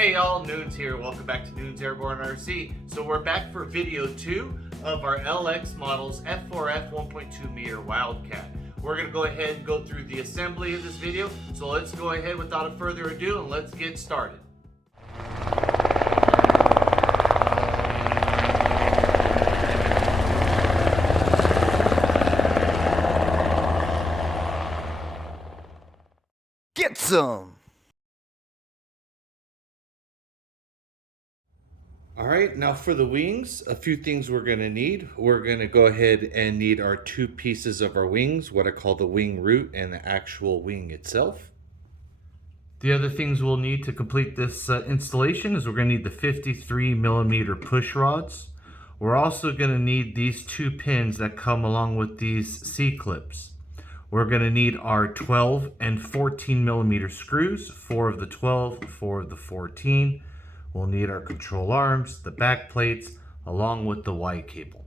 Hey y'all, Noons here. Welcome back to Noons Airborne RC. So we're back for video 2 of our LX models F4F 1.2 meter Wildcat. We're going to go ahead and go through the assembly of this video. So let's go ahead without further ado and let's get started. Get some! Alright, now for the wings, a few things we're going to need. We're going to go ahead and need our two pieces of our wings, what I call the wing root and the actual wing itself. The other things we'll need to complete this installation is we're going to need the 53mm push rods. We're also going to need these two pins that come along with these C-clips. We're going to need our 12 and 14mm screws, 4 of the 12, 4 of the 14. We'll need our control arms, the back plates, along with the Y cable.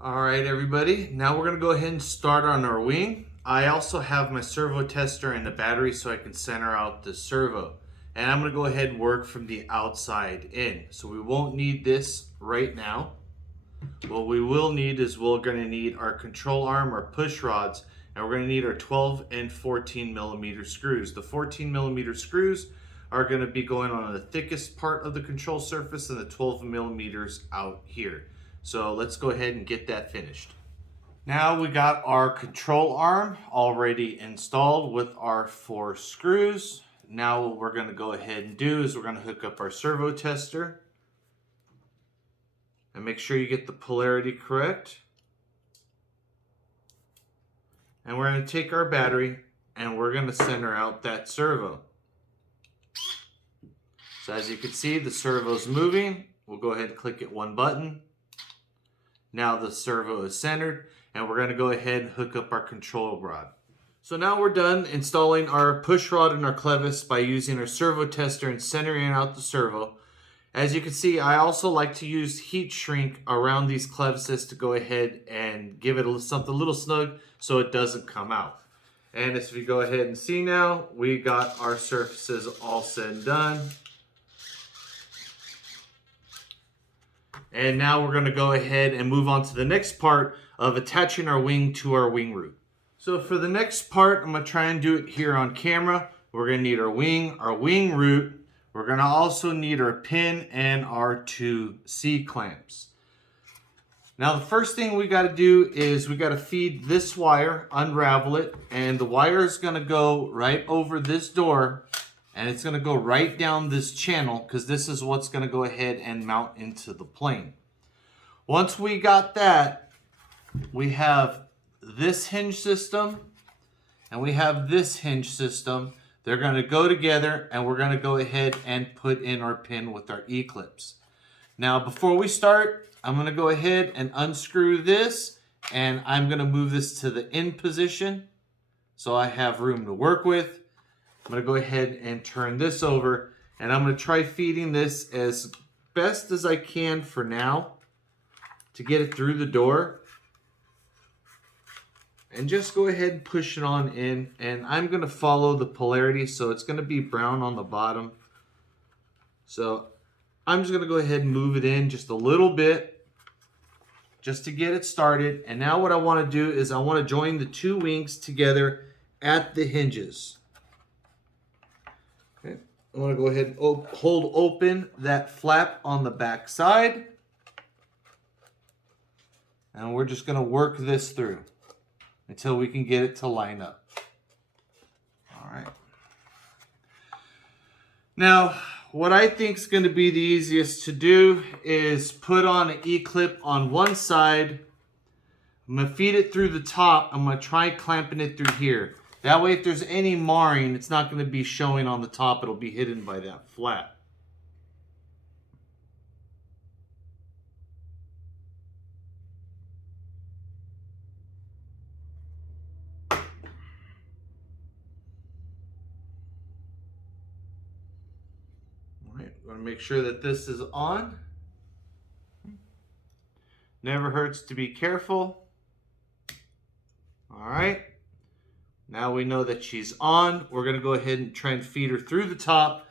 All right, everybody, now we're going to go ahead and start on our wing. I also have my servo tester and the battery so I can center out the servo. And I'm going to go ahead and work from the outside in. So we won't need this right now. What we will need is we're going to need our control arm, our push rods, and we're going to need our 12 and 14mm screws. The 14mm screws are going to be going on the thickest part of the control surface and the 12mm out here. So let's go ahead and get that finished. Now we got our control arm already installed with our 4 screws. Now what we're going to go ahead and do is we're going to hook up our servo tester and make sure you get the polarity correct. And we're going to take our battery and we're going to center out that servo. So as you can see, the servo's moving. We'll go ahead and click it one button. Now the servo is centered, and we're going to go ahead and hook up our control rod. So now we're done installing our push rod and our clevis by using our servo tester and centering out the servo. As you can see, I also like to use heat shrink around these clevises to go ahead and give it something a little snug so it doesn't come out. And as we go ahead and see now, we got our surfaces all said and done. And now we're going to go ahead and move on to the next part of attaching our wing to our wing root. So for the next part, I'm going to try and do it here on camera. We're going to need our wing root. We're going to also need our pin and our 2 C-clamps. Now the first thing we got to do is we got to feed this wire, unravel it, and the wire is going to go right over this door. And it's going to go right down this channel because this is what's going to go ahead and mount into the plane. Once we got that, we have this hinge system and we have this hinge system. They're going to go together and we're going to go ahead and put in our pin with our E-clips. Now before we start, I'm going to go ahead and unscrew this and I'm going to move this to the in position so I have room to work with. I'm going to go ahead and turn this over and I'm going to try feeding this as best as I can for now to get it through the door. And just go ahead and push it on in, and I'm going to follow the polarity so it's going to be brown on the bottom. So I'm just going to go ahead and move it in just a little bit just to get it started. And now what I want to do is I want to join the 2 wings together at the hinges. I want to go ahead and hold open that flap on the back side. And we're just going to work this through until we can get it to line up. All right. Now, what I think is going to be the easiest to do is put on an E-clip on one side. I'm going to feed it through the top. I'm going to try clamping it through here. That way, if there's any marring, it's not going to be showing on the top. It'll be hidden by that flap. All right, I'm going to make sure that this is on. Never hurts to be careful. All right. Now we know that she's on. We're going to go ahead and try and feed her through the top.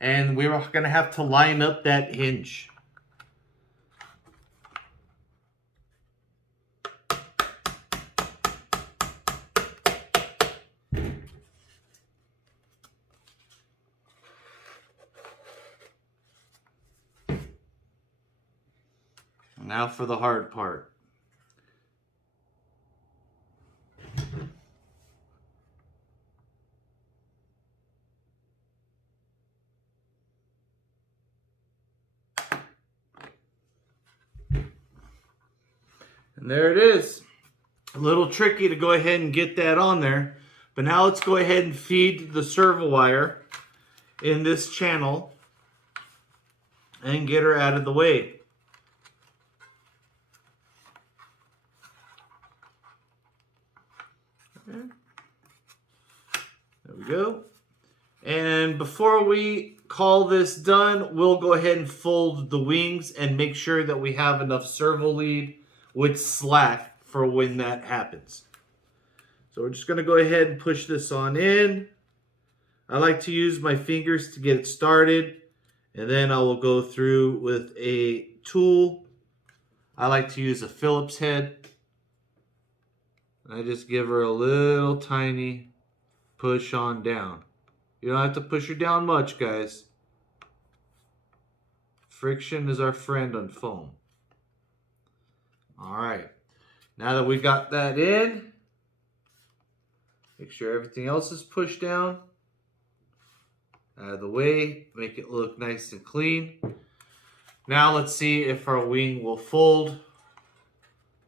And we're going to have to line up that hinge. Now for the hard part. And there it is. A little tricky to go ahead and get that on there. But now let's go ahead and feed the servo wire in this channel and get her out of the way. Okay. There we go. And before we call this done, we'll go ahead and fold the wings and make sure that we have enough servo lead with slack for when that happens. So we're just going to go ahead and push this on in. I like to use my fingers to get it started, and then I will go through with a tool. I like to use a Phillips head. And I just give her a little tiny push on down. You don't have to push her down much, guys. Friction is our friend on foam. All right. Now that we got that in, make sure everything else is pushed down. Out of the way, make it look nice and clean. Now let's see if our wing will fold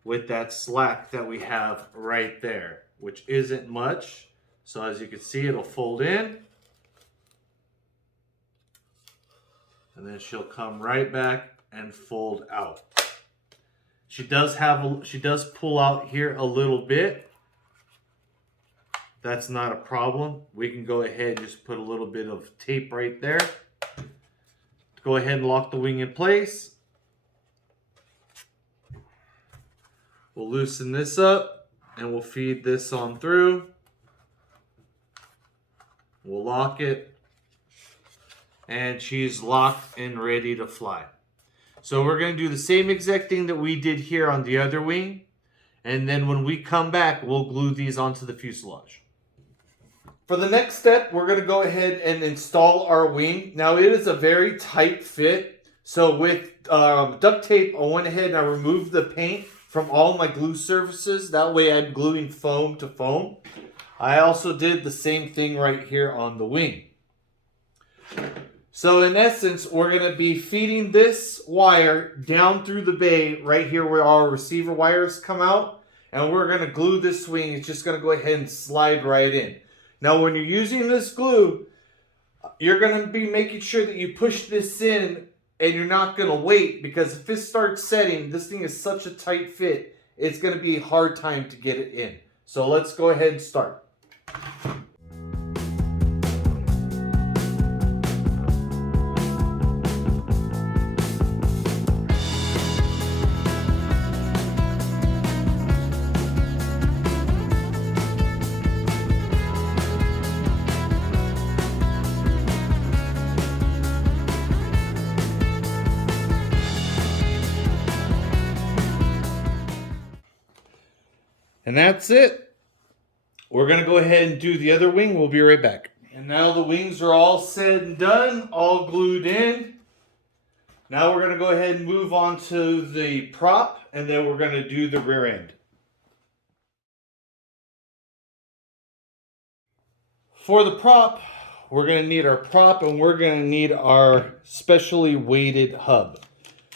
with that slack that we have right there, which isn't much. So as you can see, it'll fold in. And then she'll come right back and fold out. She does pull out here a little bit. That's not a problem. We can go ahead and just put a little bit of tape right there. Go ahead and lock the wing in place. We'll loosen this up and we'll feed this on through. We'll lock it. And she's locked and ready to fly. So we're going to do the same exact thing that we did here on the other wing. And then when we come back, we'll glue these onto the fuselage. For the next step, we're going to go ahead and install our wing. Now it is a very tight fit. So with duct tape, I went ahead and I removed the paint from all my glue surfaces. That way I'm gluing foam to foam. I also did the same thing right here on the wing. So in essence, we're going to be feeding this wire down through the bay right here where our receiver wires come out. And we're going to glue this wing. It's just going to go ahead and slide right in. Now when you're using this glue, you're going to be making sure that you push this in and you're not going to wait, because if it starts setting, this thing is such a tight fit, it's going to be a hard time to get it in. So let's go ahead and start. And that's it. We're going to go ahead and do the other wing. We'll be right back. And now the wings are all said and done, all glued in. Now we're going to go ahead and move on to the prop, and then we're going to do the rear end. For the prop, we're going to need our prop, and we're going to need our specially weighted hub.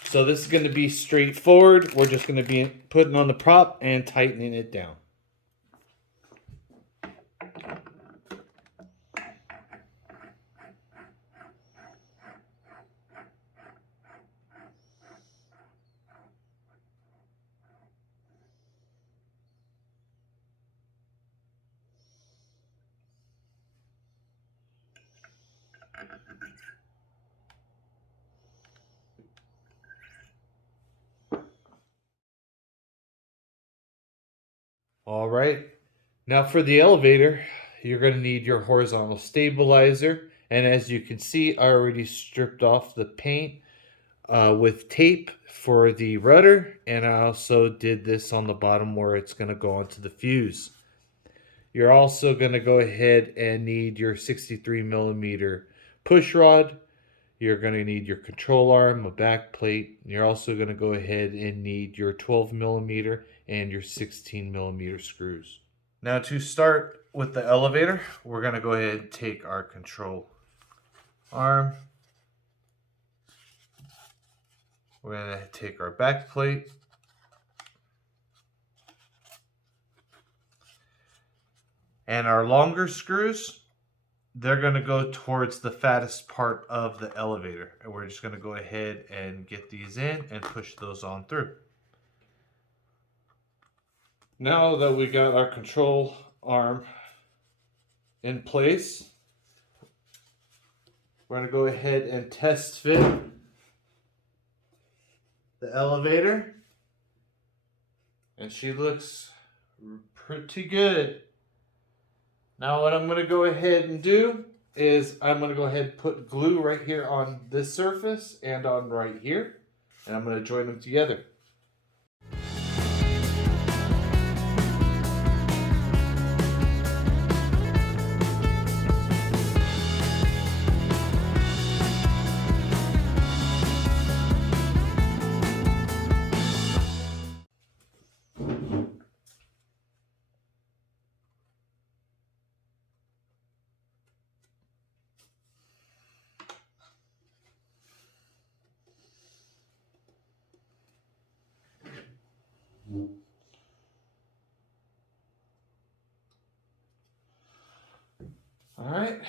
So this is going to be straightforward. We're just going to be putting on the prop and tightening it down. All right, now for the elevator, you're going to need your horizontal stabilizer And as you can see, I already stripped off the paint with tape for the rudder, and I also did this on the bottom where it's going to go onto the fuse. You're also going to go ahead and need your 63mm push rod. You're going to need your control arm, a back plate. You're also going to go ahead and need your 12mm and your 16mm screws. Now to start with the elevator, we're going to go ahead and take our control arm. We're going to take our back plate. And our longer screws, they're going to go towards the fattest part of the elevator. And we're just going to go ahead and get these in and push those on through. Now that we got our control arm in place, we're going to go ahead and test fit the elevator. And she looks pretty good. Now what I'm going to go ahead and do is I'm going to go ahead and put glue right here on this surface and on right here. And I'm going to join them together. All right,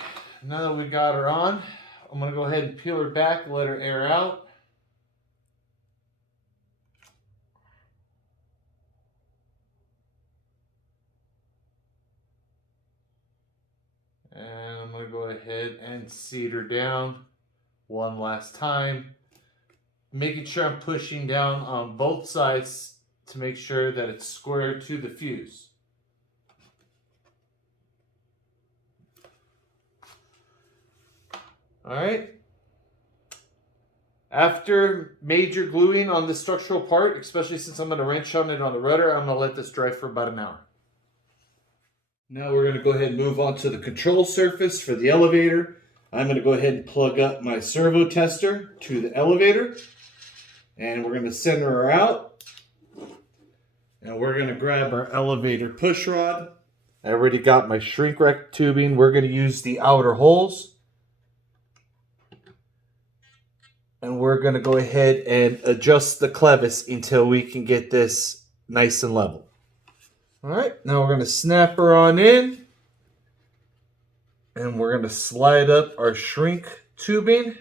now that we got her on, I'm going to go ahead and peel her back, let her air out. And I'm going to go ahead and seat her down one last time, making sure I'm pushing down on both sides to make sure that it's square to the fuse. All right. After major gluing on this structural part, especially since I'm going to wrench on it on the rudder, I'm going to let this dry for about an hour. Now we're going to go ahead and move on to the control surface for the elevator. I'm going to go ahead and plug up my servo tester to the elevator. And we're going to center her out. And we're going to grab our elevator push rod. I already got my shrink wrap tubing. We're going to use the outer holes. And we're going to go ahead and adjust the clevis until we can get this nice and level. All right, now we're going to snap her on in. And we're going to slide up our shrink tubing.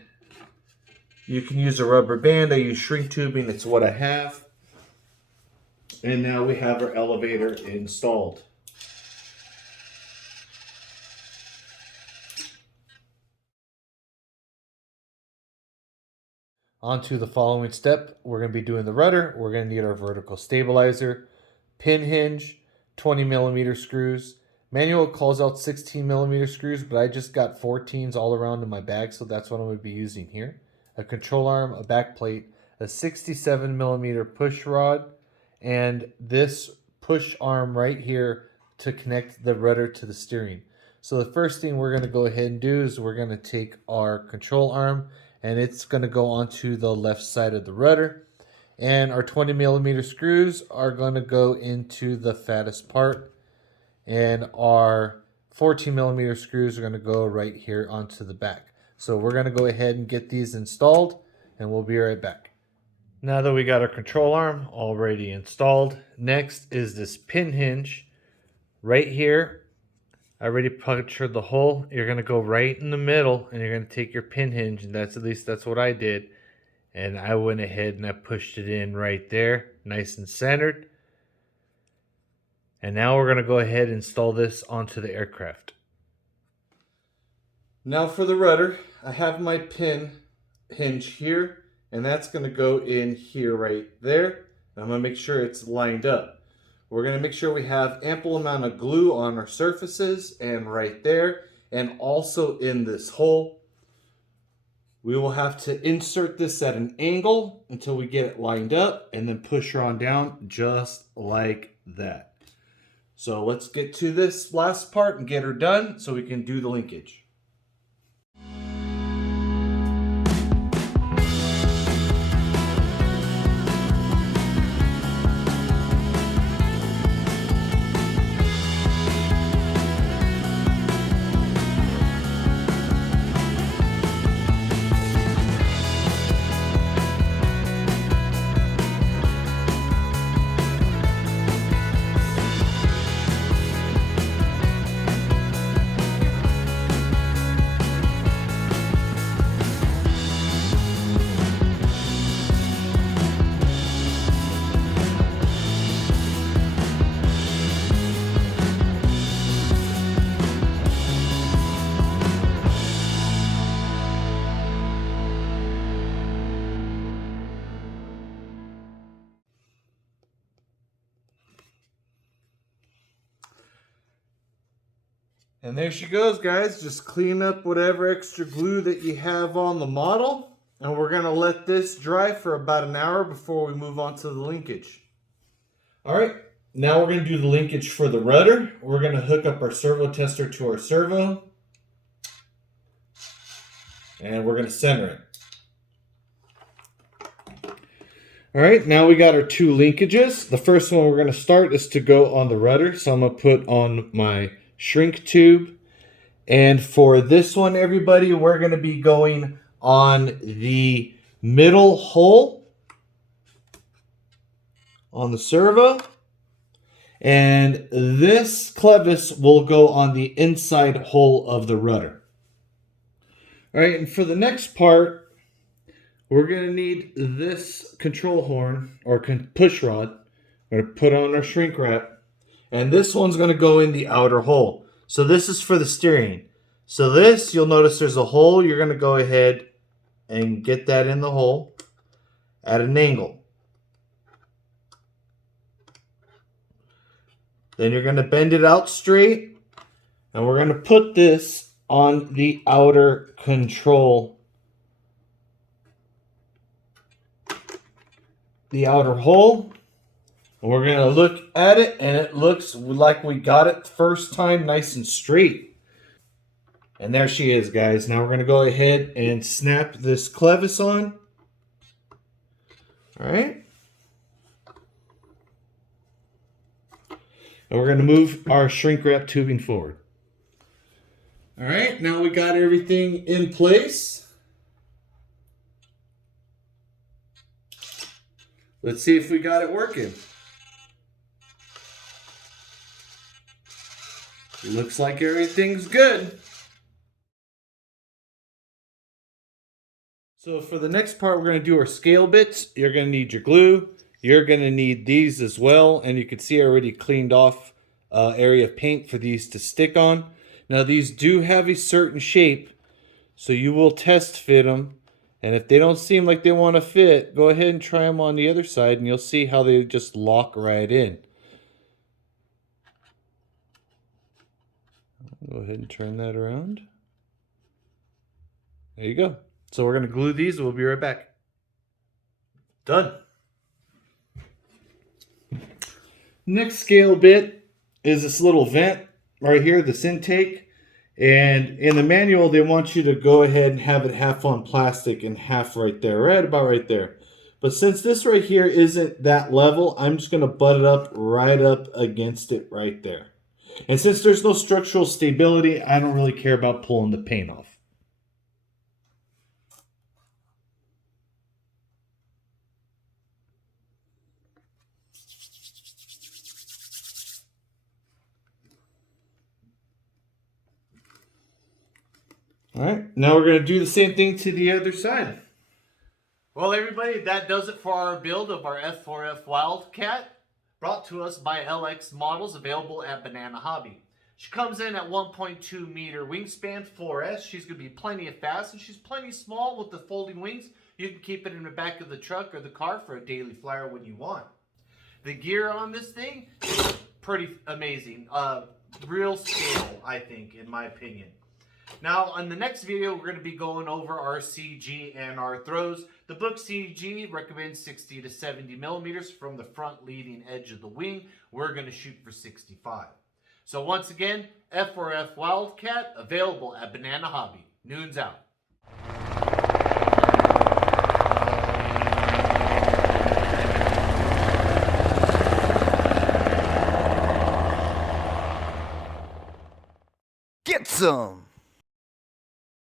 You can use a rubber band. I use shrink tubing. It's what I have. And now we have our elevator installed. On to the following step. We're going to be doing the rudder. We're going to need our vertical stabilizer, pin hinge, 20mm screws. Manual calls out 16mm screws, but I just got 14s all around in my bag, so that's what I'm going to be using here. A control arm, a back plate, a 67mm push rod, and this push arm right here to connect the rudder to the steering. So the first thing we're going to go ahead and do is we're going to take our control arm, and it's going to go onto the left side of the rudder. And our 20mm screws are going to go into the fattest part. And our 14mm screws are going to go right here onto the back. So we're going to go ahead and get these installed, and we'll be right back. Now that we got our control arm already installed, next is this pin hinge right here. I already punctured the hole. You're going to go right in the middle, and you're going to take your pin hinge, and that's what I did. And I went ahead and I pushed it in right there, nice and centered. And now we're going to go ahead and install this onto the aircraft. Now for the rudder, I have my pin hinge here, and that's going to go in here right there. And I'm going to make sure it's lined up. We're going to make sure we have ample amount of glue on our surfaces and right there. and also in this hole. We will have to insert this at an angle until we get it lined up and then push her on down just like that. So let's get to this last part and get her done so we can do the linkage. And there she goes, guys. Just clean up whatever extra glue that you have on the model. And we're going to let this dry for about an hour before we move on to the linkage. All right, now we're going to do the linkage for the rudder. We're going to hook up our servo tester to our servo. And we're going to center it. All right, now we got our two linkages. The first one we're going to start is to go on the rudder. So I'm going to put on my shrink tube. And for this one, everybody, we're going to be going on the middle hole on the servo. And this clevis will go on the inside hole of the rudder. All right, and for the next part, we're going to need this control horn or push rod. We're going to put on our shrink wrap. And this one's going to go in the outer hole. So this is for the steering. So this, you'll notice there's a hole. You're going to go ahead and get that in the hole at an angle. Then you're going to bend it out straight. And we're going to put this on the outer control. The outer hole. And we're going to look at it, and it looks like we got it the first time, nice and straight. And there she is, guys. Now we're going to go ahead and snap this clevis on. All right. And we're going to move our shrink wrap tubing forward. All right, now we got everything in place. Let's see if we got it working. It looks like everything's good. So for the next part, we're going to do our scale bits. You're going to need your glue. You're going to need these as well. And you can see I already cleaned off area of paint for these to stick on. Now these do have a certain shape, so you will test fit them. And if they don't seem like they want to fit, go ahead and try them on the other side and you'll see how they just lock right in. Go ahead and turn that around. There you go. So we're going to glue these. We'll be right back. Done. Next scale bit is this little vent right here, this intake. And in the manual, they want you to go ahead and have it half on plastic and half right there, right about right there. But since this right here isn't that level, I'm just going to butt it up right up against it right there. And since there's no structural stability, I don't really care about pulling the paint off. All right, now we're going to do the same thing to the other side. Well, everybody, that does it for our build of our F4F Wildcat. Brought to us by LX Models, available at Banana Hobby. She comes in at 1.2 meter wingspan, 4S. She's going to be plenty of fast, and she's plenty small with the folding wings. You can keep it in the back of the truck or the car for a daily flyer when you want. The gear on this thing is pretty amazing. Real scale, I think, in my opinion. Now, on the next video, we're going to be going over our CG and our throws. The book CG recommends 60 to 70 millimeters from the front leading edge of the wing. We're going to shoot for 65. So once again, F4F Wildcat, available at Banana Hobby. Noons out. Get some!